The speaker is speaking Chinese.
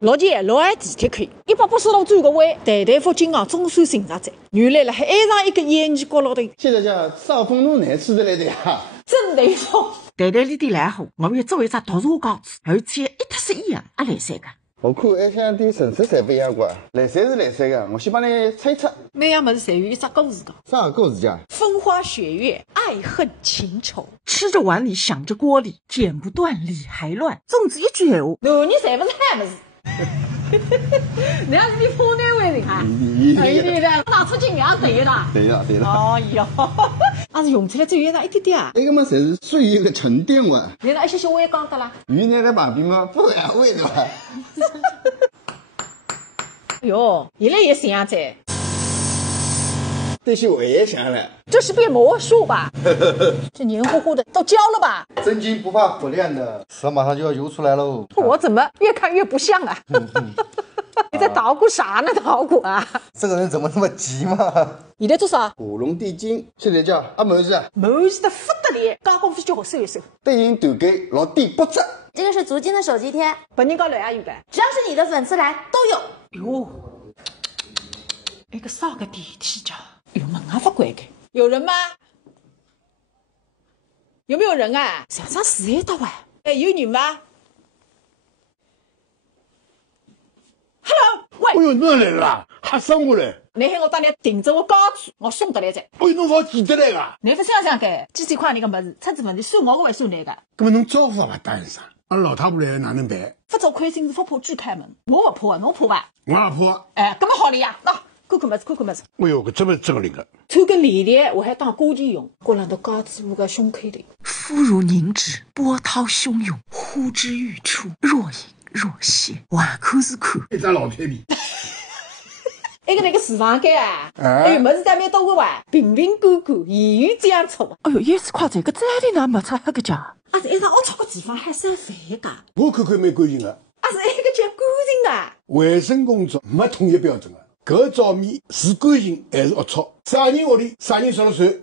6前6岸地铁口，180度转个弯，台台附近中山巡查站，原来辣海岸上一个演艺角落头。现在叫少峰路南吃的来的呀，真雷锋！台台里的来货，我要作为一只毒茶膏子，而且一特色一样，也来三个。我看还像点橙色菜不一样啩，来三是来三个，我先帮你猜一猜。每样物事侪有一只故事的。啥个故事讲？风花雪月，爱恨情仇。吃着碗里想着锅里，剪不断理还乱。总之一句闲话，男人侪勿是汉物事。你要是你湖南卫人啊？你拿出金牙对了。对了。哎哟，也是用起来只有那一点点啊。那个嘛，侪是岁月的沉淀哇。你那一些我也讲得啦。云南的旁边嘛，不然会的吧？哟，现在也这样子。这些我也想了。这是变魔术吧？这黏糊糊的都焦了吧？真金不怕火亮的，蛇马上就要游出来喽。我怎么越看越不像啊？你在捣鼓啥呢？捣鼓啊！这个人怎么那么急嘛？现在做啥？古龙地精，现在叫阿毛子啊，毛子的不得了，加功夫叫我收一收。对应团结，老弟不折。这个是足金的手机贴，本人高来也有的。只要是你的粉丝来都有。哟，那个啥个电梯叫？哟，门还不关开，有人吗？有没有人啊？像上四海的哇？哎，有人吗 ？Hello， 喂。哎呦，侬来了，吓死我了！你喊我当年订着我高处，我送得来噻。哎，侬好记得来个？你不想想看，几千块钿个么子，车子问题算我个还算你个？那么侬招呼也不打一声，阿拉老太婆来哪能办？不走亏心事，不怕锯开门。我不怕啊，侬怕吧？我也怕。哎，搿么好了呀，喏，看看么子，看看么子。哎呦，搿真么是真个灵个。穿个连连，我还当挂件用，过两头高子路个胸口头。肤如凝脂，波涛汹涌，呼之欲出，若隐若现。还看是看，一张老片面。那个厨房间啊，哎呦，么子在面多个哇，瓶瓶罐罐，言语这样错。哎呦，也是夸这个这里哪没擦黑个家？啊，是一张龌龊个地方还烧饭个。我看看蛮干净个。啊，是那个叫干净的。卫生工作没统一标准个，搿灶面是干净还是龌龊？啥人屋里啥人说了算。